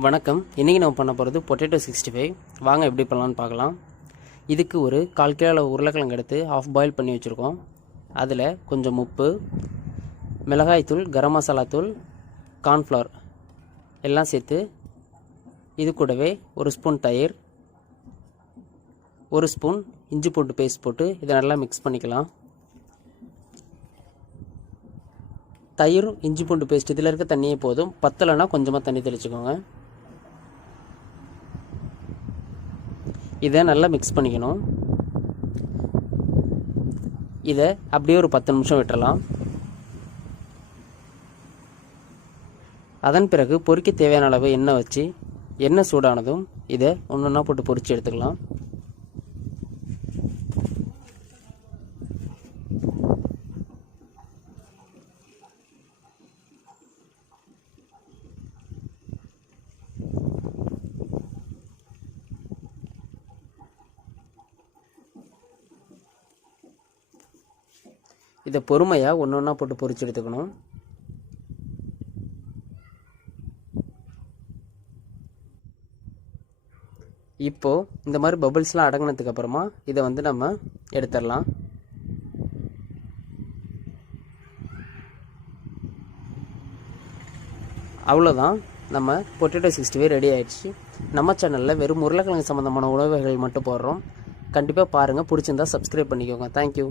வணக்கம். இன்றைக்கி நம்ம பண்ண போகிறது பொட்டேட்டோ 65. வாங்க எப்படி பண்ணலான்னு பார்க்கலாம். இதுக்கு ஒரு 1/4 கிலோ உருளைக்கிழங்கு எடுத்து ஆஃப் பாயில் பண்ணி வச்சுருக்கோம். அதில் கொஞ்சம் உப்பு, மிளகாய்த்தூள், கரம் மசாலா தூள், கார்ன்ஃப்ளவர் எல்லாம் சேர்த்து, இது கூடவே 1 ஸ்பூன் தயிர், 1 ஸ்பூன் இஞ்சி பூண்டு பேஸ்ட் போட்டு இதை நல்லா மிக்ஸ் பண்ணிக்கலாம். தயிர், இஞ்சி பூண்டு பேஸ்ட் இதில் இருக்க தண்ணியே போதும். பத்தலைன்னா கொஞ்சமாக தண்ணி தெளிச்சுக்கோங்க. இதை நல்லா மிக்ஸ் பண்ணிக்கணும். இதை அப்படியே ஒரு 10 நிமிஷம் விட்டுறலாம். அதன் பிறகு பொரிக்க தேவையான அளவு எண்ணெய் வச்சு, எண்ணெய் சூடானதும் இதை ஒன்றொன்னா போட்டு பொரித்து எடுத்துக்கலாம். இதை பொறுமையாக ஒன்றொன்னா போட்டு பொரிச்சு எடுத்துக்கணும். இப்போது இந்த மாதிரி பபிள்ஸ்லாம் அடங்கினதுக்கு அப்புறமா இதை நம்ம எடுத்துடலாம். அவ்வளோதான், நம்ம பொட்டேட்டோ 65 ரெடி ஆகிடுச்சு. நம்ம சேனலில் வெறும் உருளைக்கிழங்கு சம்மந்தமான உணவுகள் மட்டும் போடுறோம். கண்டிப்பாக பாருங்கள். பிடிச்சிருந்தா சப்ஸ்கிரைப் பண்ணிக்கோங்க. தேங்க்யூ.